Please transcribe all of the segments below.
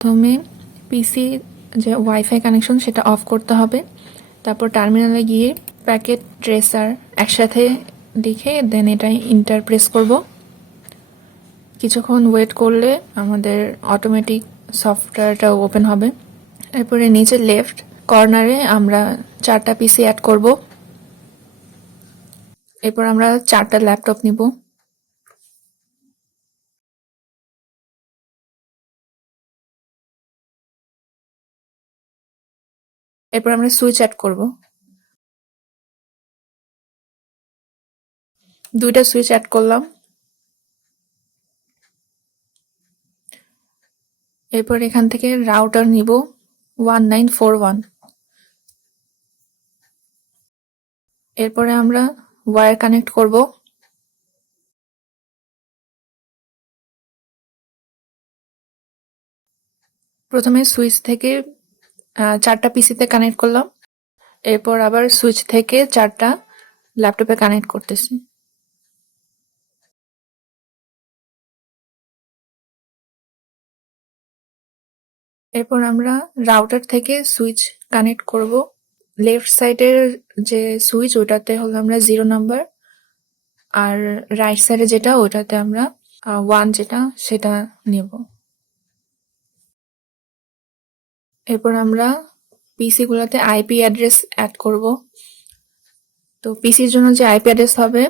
প্রথমে পিসি যে wifi connection সেটা অফ করতে হবে, তারপর টার্মিনালে গিয়ে প্যাকেট ট্রেসার একসাথে লিখে দেন এটা ইন্টার প্রেস করব। কিছুক্ষণ ওয়েট করলে আমাদের অটোমেটিক সফটওয়্যারটা ওপেন হবে। এরপরে নিচে লেফট কর্নারে আমরা 4টা পিসি অ্যাড করব। এরপর আমরা 4টা ল্যাপটপ নিব। এরপর আমরা সুইচ অ্যাড করব। 2টা সুইচ অ্যাড করলাম। এরপর এখান থেকে রাউটার নিব 1941। এরপরে আমরা ওয়্যার কানেক্ট করব। প্রথমে সুইচ থেকে 4টা পিসিতে কানেক্ট করলাম, এরপর আবার সুইচ থেকে 4টা ল্যাপটপে কানেক্ট করতেছি। এরপর আমরা রাউটার থেকে সুইচ কানেক্ট করব। লেফট সাইডের যে সুইচ ওটাতে হলো আমরা 0 নাম্বার, আর রাইট সাইডে যেটা ওটাতে আমরা 1 যেটা সেটা নেব। এরপর আমরা পিসি গুলোতে আইপি অ্যাড্রেস অ্যাড করব। তো পিসির জন্য যে আইপি অ্যাড্রেস হবে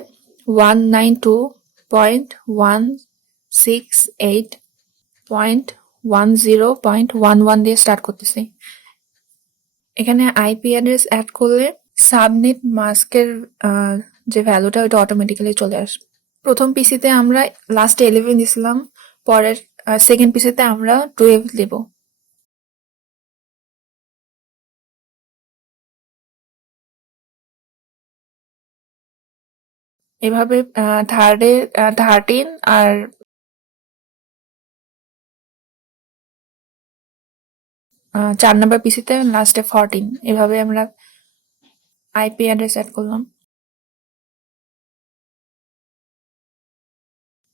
192.168.10.11 দিয়ে স্টার্ট করতেছি। এখানে আইপি অ্যাড্রেস অ্যাড করলে সাবনেট মাস্কের যে ভ্যালুটা ওটা অটোমেটিক্যালি চলে আসবে। প্রথম পিসিতে আমরা লাস্টে 11 দিছিলাম, পরের সেকেন্ড পিসিতে আমরা 12 দেব। এভাবে থার্ডে 13 আর 4 নাম্বার পিসিতে লাস্টে 14, এভাবে আমরা আইপি অ্যাড্রেস অ্যাড করলাম।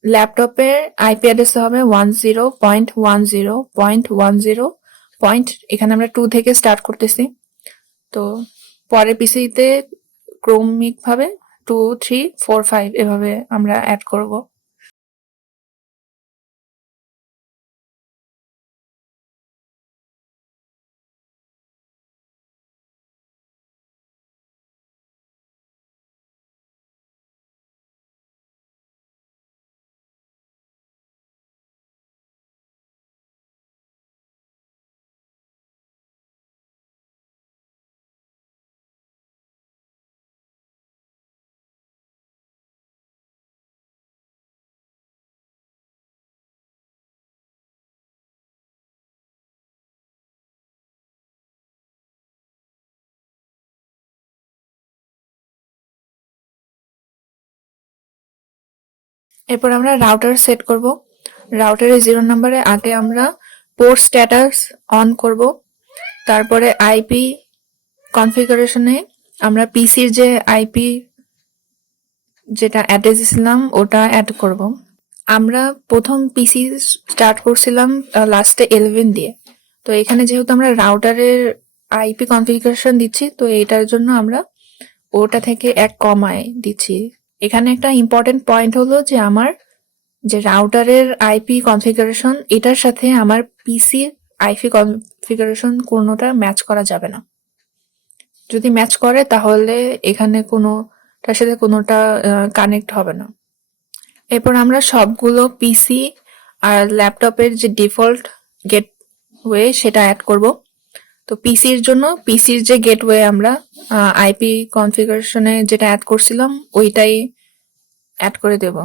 ল্যাপটপের আইপি অ্যাড্রেস হবে 10.10.10. এখানে আমরা 2 থেকে স্টার্ট করতেছি। তো পরের পিসিতে ক্রমিক ভাবে 2, 3, 4, 5 এভাবে আমরা অ্যাড করব। এরপর আমরা রাউটার সেট করব। রাউটারের 0 নাম্বারে আগে আমরা পোর্ট স্ট্যাটাস অন করব, তারপরে আইপি কনফিগারেশনে আমরা পিসির যে আইপি যেটা অ্যাড্রেস দিছিলাম ওটা অ্যাড করব। আমরা প্রথম পিসি স্টার্ট করছিলাম লাস্টে 11 দিয়ে। তো এখানে যেহেতু আমরা রাউটারের আইপি কনফিগারেশন দিচ্ছি, তো এটার জন্য আমরা ওটা থেকে 1 কমায় দিচ্ছি। এখানে একটা ইম্পর্টেন্ট পয়েন্ট হলো যে আমার যে রাউটারের আইপি কনফিগারেশন এটার সাথে আমার পিসির আইপি কনফিগারেশন কোনোটা ম্যাচ করা যাবে না। যদি ম্যাচ করে তাহলে এখানে কোনোটার সাথে কোনোটা কানেক্ট হবে না। এরপর আমরা সবগুলো পিসি আর ল্যাপটপের যে ডিফল্ট গেটওয়ে সেটা অ্যাড করব। তো পিসির জন্য পিসির যে গেটওয়ে আমরা আইপি কনফিগারেশনে যেটা অ্যাড করছিলাম ওইটাই অ্যাড করে দেব।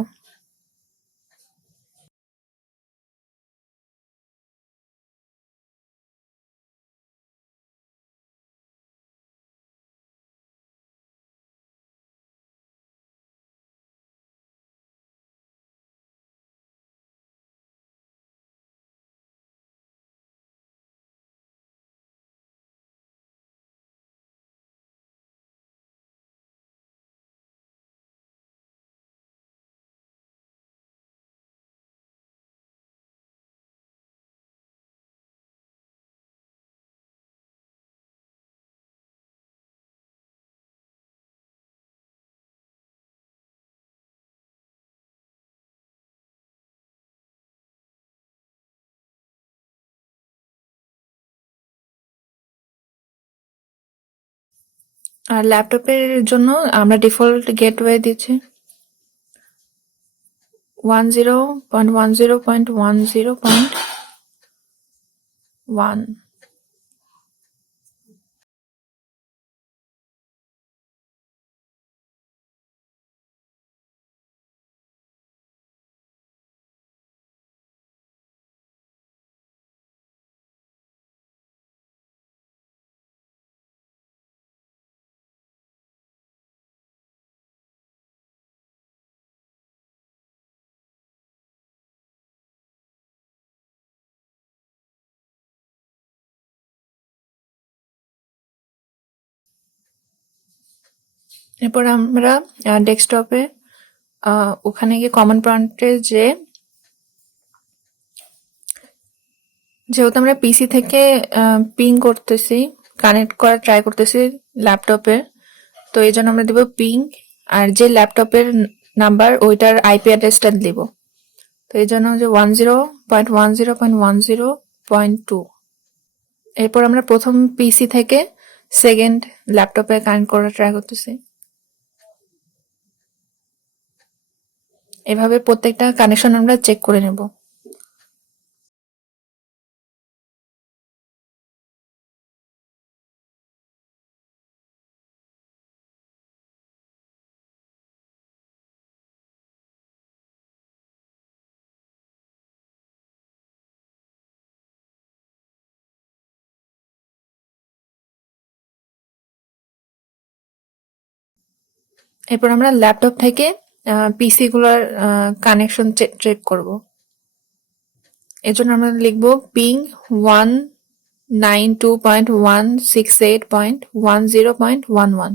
আর ল্যাপটপের জন্য আমরা ডিফল্ট গেটওয়ে দিচ্ছি 10.10.10.1। এরপর আমরা ডেস্কটপে ওখানে গিয়ে কমন প্রম্পটে যেহেতু আমরা পিসি থেকে পিং করতেছি, কানেক্ট করার ট্রাই করতেছি ল্যাপটপে, তো এই জন্য আমরা দিব পিং, আর যে ল্যাপটপের নাম্বার ওইটার আইপি অ্যাড্রেসটা দিব। তো এই জন্য যে 10.10.10.2। এরপর আমরা প্রথম পিসি থেকে সেকেন্ড ল্যাপটপে কানেক্ট করার ট্রাই করতেছি। এভাবে প্রত্যেকটা কানেকশন আমরা চেক করে নেব। এরপর আমরা ল্যাপটপ থেকে পিসি গুলার কানেকশন চেক করব। এর জন্য আমরা লিখব পিং 192.168.10.11।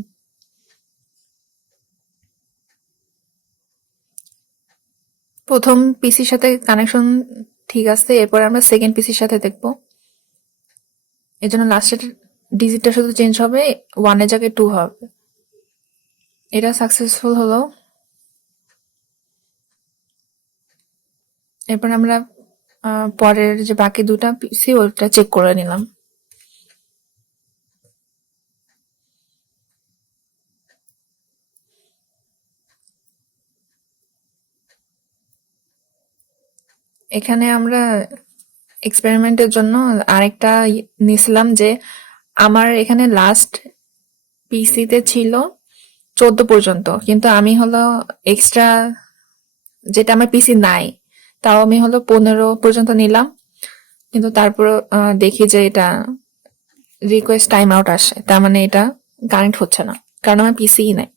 প্রথম পিসির সাথে কানেকশন ঠিক আছে, এরপর আমরা সেকেন্ড পিসির সাথে দেখব। এর জন্য লাস্টের ডিজিটটা শুধু চেঞ্জ হবে, 1 এর জায়গায় 2 হবে। এটা সাকসেসফুল হলো। এরপর আমরা পরের যে বাকি দুটা পিসি ওটা চেক করে নিলাম। এখানে আমরা এক্সপেরিমেন্টের জন্য আরেকটা নিছিলাম যে আমার এখানে লাস্ট পিসিতে ছিল 14 পর্যন্ত, কিন্তু আমি হলো এক্সট্রা যেটা আমার পিসি নাই তাও আমি হলো 15 পর্যন্ত নিলাম, কিন্তু তারপর দেখি যে এটা রিকোয়েস্ট টাইম আউট আসে, তার মানে এটা কানেক্ট হচ্ছে না, কারণ আমার পিসিই নাই।